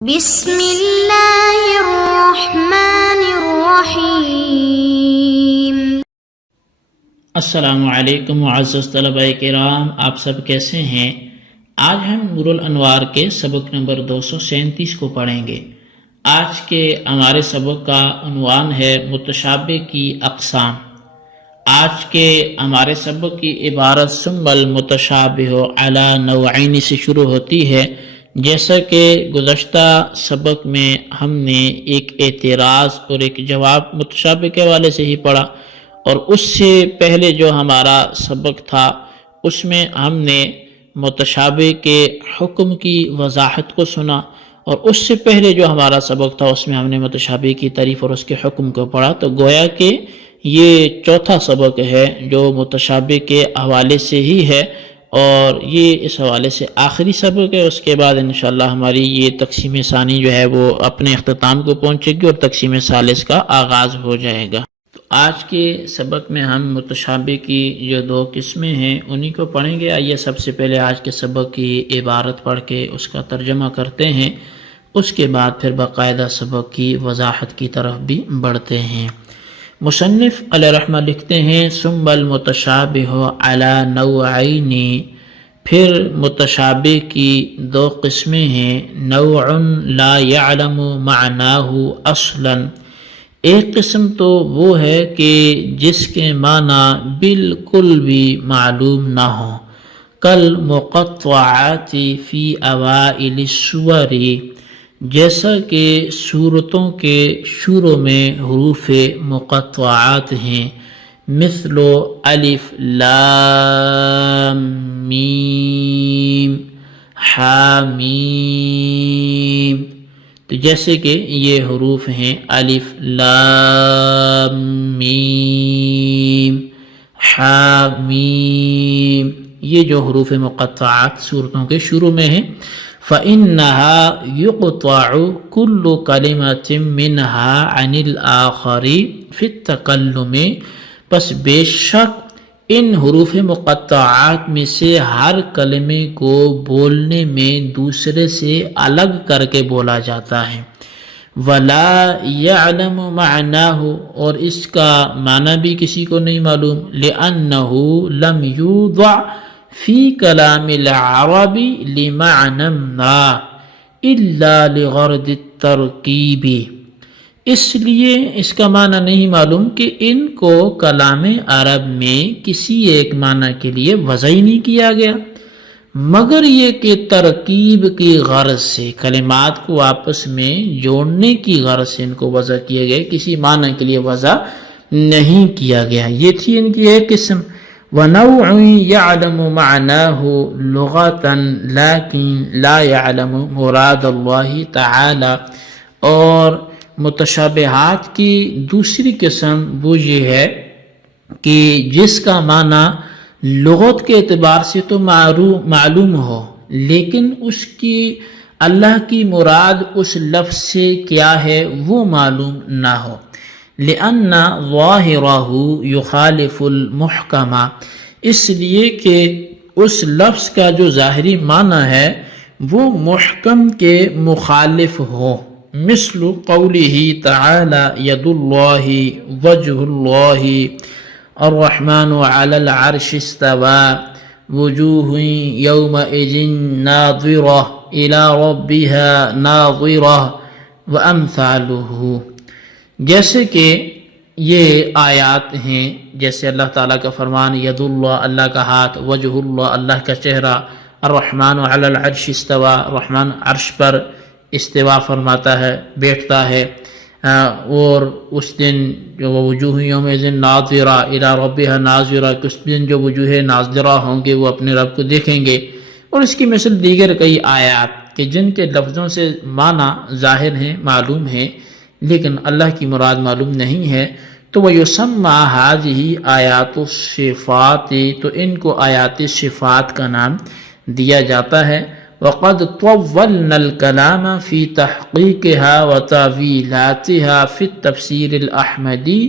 بسم اللہ الرحمن الرحیم۔ السلام علیکم معزز طلبہ کرام، آپ سب کیسے ہیں؟ آج ہم نور الانوار کے سبق نمبر 237 کو پڑھیں گے۔ آج کے ہمارے سبق کا عنوان ہے متشابہ کی اقسام۔ آج کے ہمارے سبق کی عبارت ثم المتشابہ علی نوعین سے شروع ہوتی ہے۔ جیسا کہ گزشتہ سبق میں ہم نے ایک اعتراض اور ایک جواب متشابہ کے حوالے سے ہی پڑھا، اور اس سے پہلے جو ہمارا سبق تھا اس میں ہم نے متشابہ کے حکم کی وضاحت کو سنا، اور اس سے پہلے جو ہمارا سبق تھا اس میں ہم نے متشابہ کی تعریف اور اس کے حکم کو پڑھا۔ تو گویا کہ یہ چوتھا سبق ہے جو متشابہ کے حوالے سے ہی ہے، اور یہ اس حوالے سے آخری سبق ہے۔ اس کے بعد انشاءاللہ ہماری یہ تقسیم ثانی جو ہے وہ اپنے اختتام کو پہنچے گی اور تقسیم ثالث کا آغاز ہو جائے گا۔ تو آج کے سبق میں ہم متشابہ کی جو دو قسمیں ہیں انہی کو پڑھیں گے۔ آئیے سب سے پہلے آج کے سبق کی عبارت پڑھ کے اس کا ترجمہ کرتے ہیں، اس کے بعد پھر باقاعدہ سبق کی وضاحت کی طرف بھی بڑھتے ہیں۔ مصنف علیہ رحمہ لکھتے ہیں ثم المتشابہ علی نوعین، پھر متشابہ کی دو قسمیں ہیں۔ نوع لا يعلم معناه اصلا، ایک قسم تو وہ ہے کہ جس کے معنی بالکل بھی معلوم نہ ہو، کالمقطعات فی اوائل السور، جیسا کہ سورتوں کے شروع میں حروف مقطعات ہیں، مثل الف لام میم حامیم۔ تو جیسے کہ یہ حروف ہیں الف لام میم حامیم، یہ جو حروف مقطعات سورتوں کے شروع میں ہیں، فَإِنَّهَا يُقْطَعُ كُلُّ كَلِمَةٍ مِّنْهَا عَنِ الْآخَرِ فِي التَّكَلُّمِ، پس بے شک ان حروف مقطعات میں سے ہر کلمے کو بولنے میں دوسرے سے الگ کر کے بولا جاتا ہے۔ وَلَا يَعْلَمُ مَعْنَاهُ، اور اس کا معنی بھی کسی کو نہیں معلوم، لِأَنَّهُ لَمْ يُوضَعْ فی کلام العرب لمعنى ما الا لغرض الترکیب، اس لیے اس کا معنی نہیں معلوم کہ ان کو کلام عرب میں کسی ایک معنی کے لیے وضع ہی نہیں کیا گیا، مگر یہ کہ ترکیب کی غرض سے، کلمات کو آپس میں جوڑنے کی غرض سے ان کو وضع کیا گیا، کسی معنی کے لیے وضع نہیں کیا گیا۔ یہ تھی ان کی ایک قسم۔ وَنَوْعٌ يَعْلَمُ مَعْنَاهُ لُغَةً لَكِنْ لَا يَعْلَمُ مُرَادَ اللَّهِ تَعَالَى، اور متشابہات کی دوسری قسم وہ یہ ہے کہ جس کا معنی لغت کے اعتبار سے تو معلوم ہو، لیکن اس کی اللہ کی مراد اس لفظ سے کیا ہے وہ معلوم نہ ہو، لِأَنَّ ظَاهِرَهُ يُخَالِفُ الْمُحْكَمَ، اس لیے کہ اس لفظ کا جو ظاہری معنی ہے وہ محکم کے مخالف ہو، مثل قوله تعالی ید اللہ وجہ اللہ الرحمن علی العرش استوى وجوہ یومئذ ناظرہ الی ربها ناظرہ وامثالہ، جیسے کہ یہ آیات ہیں، جیسے اللہ تعالیٰ کا فرمان ید اللہ، اللہ کا ہاتھ، وجہ اللہ، اللہ کا چہرہ، الرحمن علی العرش استوى، رحمان عرش پر استوا فرماتا ہے، بیٹھتا ہے، اور اس دن جو وجوہ یومئذ ناظرہ الی ربها ناظرہ، اس دن جو وجوہ ناظرہ ہوں گے وہ اپنے رب کو دیکھیں گے، اور اس کی مثل دیگر کئی آیات کہ جن کے لفظوں سے معنی ظاہر ہیں، معلوم ہیں، لیکن اللہ کی مراد معلوم نہیں ہے، تو وَيُسَمَّى هَذِهِ آیات الصفات، تو ان کو آیات صفات کا نام دیا جاتا ہے۔ وَقَدْ طَوَّلْنَا الْكَلَامَ فِي تَحْقِيقِهَا وَتَأْوِيلَاتِهَا فِي التَّفْسِيرِ الْأَحْمَدِي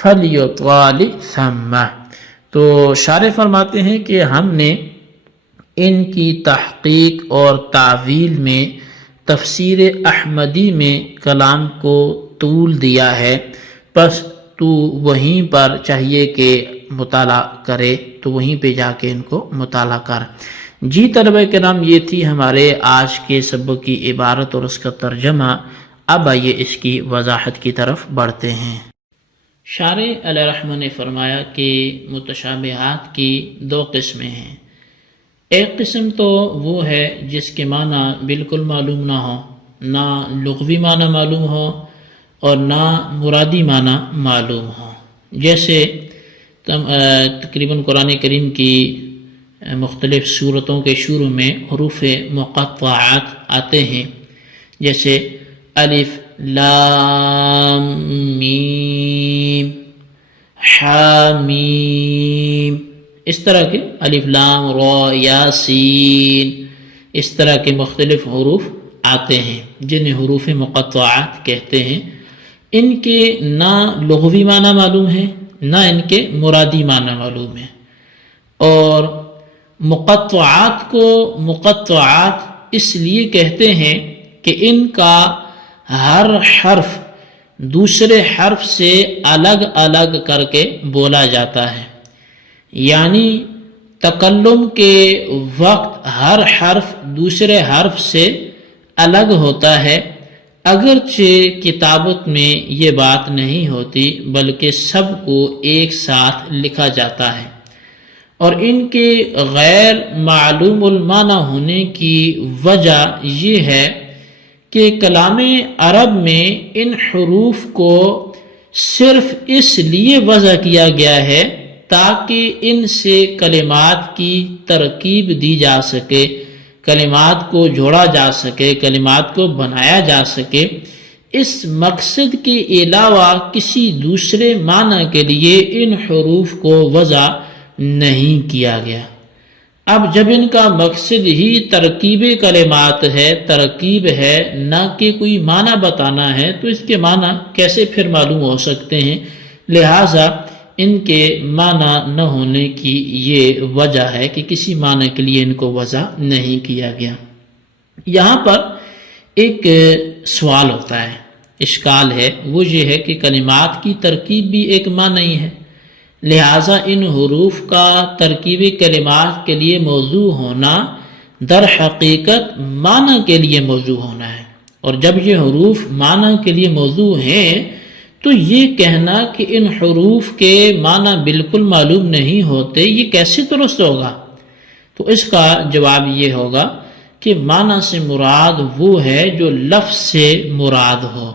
فَلْيُطَالِ ثَمَّ، تو شارح فرماتے ہیں کہ ہم نے ان کی تحقیق اور تعویل میں تفسیر احمدی میں کلام کو طول دیا ہے، بس تو وہیں پر چاہیے کہ مطالعہ کرے، تو وہیں پہ جا کے ان کو مطالعہ کر۔ جی طلبہ کرام، یہ تھی ہمارے آج کے سبق کی عبارت اور اس کا ترجمہ۔ اب آئیے اس کی وضاحت کی طرف بڑھتے ہیں۔ شارح علیہ رحمہ نے فرمایا کہ متشابہات کی دو قسمیں ہیں۔ ایک قسم تو وہ ہے جس کے معنی بالکل معلوم نہ ہو، نہ لغوی معنی معلوم ہو اور نہ مرادی معنی معلوم ہو، جیسے تقریباً قرآن کریم کی مختلف صورتوں کے شروع میں حروف مقطعات آتے ہیں، جیسے الف لام میم حامیم، اس طرح کے الف لام را یاسین، اس طرح کے مختلف حروف آتے ہیں جنہیں حروف مقطعات کہتے ہیں۔ ان کے نہ لغوی معنی معلوم ہے، نہ ان کے مرادی معنی معلوم ہے، اور مقطعات کو مقطعات اس لیے کہتے ہیں کہ ان کا ہر حرف دوسرے حرف سے الگ الگ کر کے بولا جاتا ہے، یعنی تکلم کے وقت ہر حرف دوسرے حرف سے الگ ہوتا ہے، اگرچہ کتابت میں یہ بات نہیں ہوتی بلکہ سب کو ایک ساتھ لکھا جاتا ہے۔ اور ان کے غیر معلوم المعنی ہونے کی وجہ یہ ہے کہ کلام عرب میں ان حروف کو صرف اس لیے وضع کیا گیا ہے تاکہ ان سے کلمات کی ترکیب دی جا سکے، کلمات کو جوڑا جا سکے، کلمات کو بنایا جا سکے۔ اس مقصد کے علاوہ کسی دوسرے معنی کے لیے ان حروف کو وضع نہیں کیا گیا۔ اب جب ان کا مقصد ہی ترکیب کلمات ہے، ترکیب ہے، نہ کہ کوئی معنی بتانا ہے، تو اس کے معنی کیسے پھر معلوم ہو سکتے ہیں؟ لہٰذا ان کے معنی نہ ہونے کی یہ وجہ ہے کہ کسی معنی کے لیے ان کو وضع نہیں کیا گیا۔ یہاں پر ایک سوال ہوتا ہے، اشکال ہے، وہ یہ ہے کہ کلمات کی ترکیب بھی ایک معنی ہے، لہٰذا ان حروف کا ترکیب کلمات کے لیے موضوع ہونا در حقیقت معنی کے لیے موضوع ہونا ہے، اور جب یہ حروف معنی کے لیے موضوع ہیں تو یہ کہنا کہ ان حروف کے معنی بالکل معلوم نہیں ہوتے، یہ کیسے درست ہوگا؟ تو اس کا جواب یہ ہوگا کہ معنی سے مراد وہ ہے جو لفظ سے مراد ہو،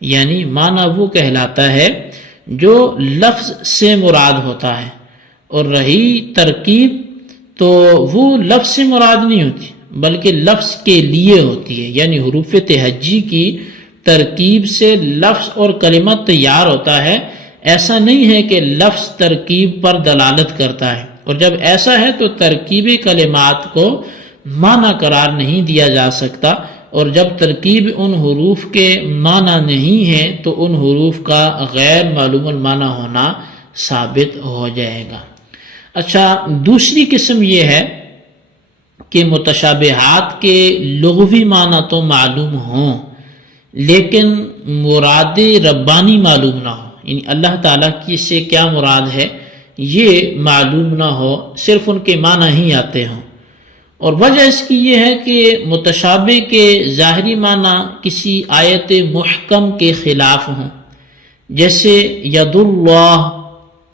یعنی معنی وہ کہلاتا ہے جو لفظ سے مراد ہوتا ہے، اور رہی ترکیب تو وہ لفظ سے مراد نہیں ہوتی بلکہ لفظ کے لیے ہوتی ہے، یعنی حروف تہجی کی ترکیب سے لفظ اور کلمہ تیار ہوتا ہے۔ ایسا نہیں ہے کہ لفظ ترکیب پر دلالت کرتا ہے، اور جب ایسا ہے تو ترکیب کلمات کو معنی قرار نہیں دیا جا سکتا، اور جب ترکیب ان حروف کے معنی نہیں ہے تو ان حروف کا غیر معلوم المعنی ہونا ثابت ہو جائے گا۔ اچھا، دوسری قسم یہ ہے کہ متشابہات کے لغوی معنی تو معلوم ہوں لیکن مراد ربانی معلوم نہ ہو، یعنی اللہ تعالیٰ کی سے کیا مراد ہے یہ معلوم نہ ہو، صرف ان کے معنی ہی آتے ہوں۔ اور وجہ اس کی یہ ہے کہ متشابہ کے ظاہری معنی کسی آیت محکم کے خلاف ہوں، جیسے ید اللہ،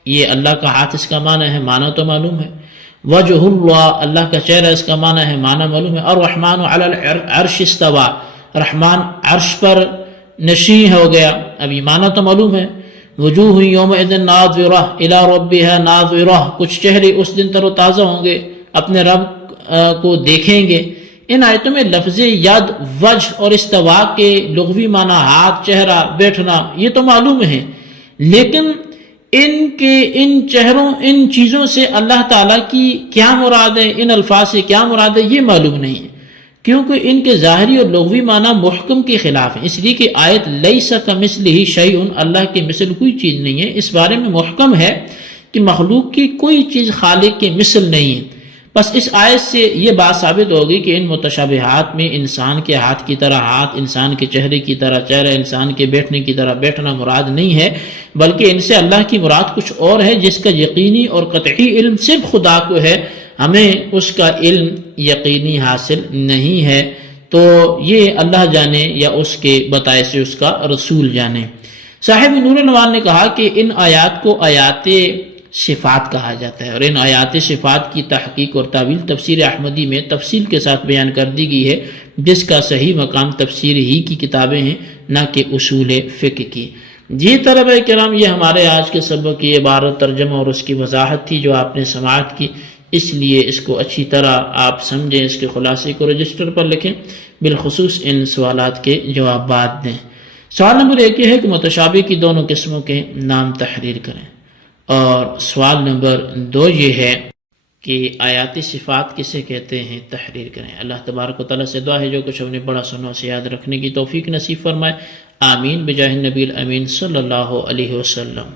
یہ اللہ کا ہاتھ، اس کا معنی ہے، معنی تو معلوم ہے۔ وجہ اللہ، اللہ کا چہرہ، اس کا معنی ہے، معنی معلوم ہے۔ الرحمن علی العرش استوى، رحمان عرش پر نشین ہو گیا، اب یہ معنی تو معلوم ہے۔ وجوہ یومئذ ناظرہ الی ربها ناظرہ، کچھ چہرے اس دن تر و تازہ ہوں گے، اپنے رب کو دیکھیں گے۔ ان آیتوں میں لفظ ید، وجہ اور استوا کے لغوی معنی ہاتھ، چہرہ، بیٹھنا یہ تو معلوم ہے، لیکن ان چہروں، ان چیزوں سے اللہ تعالیٰ کی کیا مراد ہے، ان الفاظ سے کیا مراد ہے یہ معلوم نہیں ہے، کیونکہ ان کے ظاہری اور لغوی معنی محکم کے خلاف ہیں، اس لیے کہ آیت لیس کمثلہ شیء، اللہ کے مثل کوئی چیز نہیں ہے، اس بارے میں محکم ہے کہ مخلوق کی کوئی چیز خالق کے مثل نہیں ہے۔ بس اس آیت سے یہ بات ثابت ہوگی کہ ان متشابہات میں انسان کے ہاتھ کی طرح ہاتھ، انسان کے چہرے کی طرح چہرہ، انسان کے بیٹھنے کی طرح بیٹھنا مراد نہیں ہے، بلکہ ان سے اللہ کی مراد کچھ اور ہے جس کا یقینی اور قطعی علم صرف خدا کو ہے، ہمیں اس کا علم یقینی حاصل نہیں ہے، تو یہ اللہ جانے یا اس کے بتائے سے اس کا رسول جانے۔ صاحب نور الانوار نے کہا کہ ان آیات کو آیات صفات کہا جاتا ہے، اور ان آیات صفات کی تحقیق اور تعویل تفسیر احمدی میں تفصیل کے ساتھ بیان کر دی گئی ہے، جس کا صحیح مقام تفسیر ہی کی کتابیں ہیں، نہ کہ اصول فقہ کی۔ جی طلبہ کرام، یہ ہمارے آج کے سبق کی عبارت ترجمہ اور اس کی وضاحت تھی جو آپ نے سماعت کی، اس لیے اس کو اچھی طرح آپ سمجھیں، اس کے خلاصے کو رجسٹر پر لکھیں، بالخصوص ان سوالات کے جوابات دیں۔ سوال نمبر 1 یہ ہے کہ متشابہ کی دونوں قسموں کے نام تحریر کریں، اور سوال نمبر 2 یہ ہے کہ آیات صفات کسے کہتے ہیں، تحریر کریں۔ اللہ تبارک و تعالیٰ سے دعا ہے جو کچھ ہم نے پڑھا سنا اسے یاد رکھنے کی توفیق نصیب فرمائے، آمین بجاہ النبی الامین صلی اللہ علیہ وسلم۔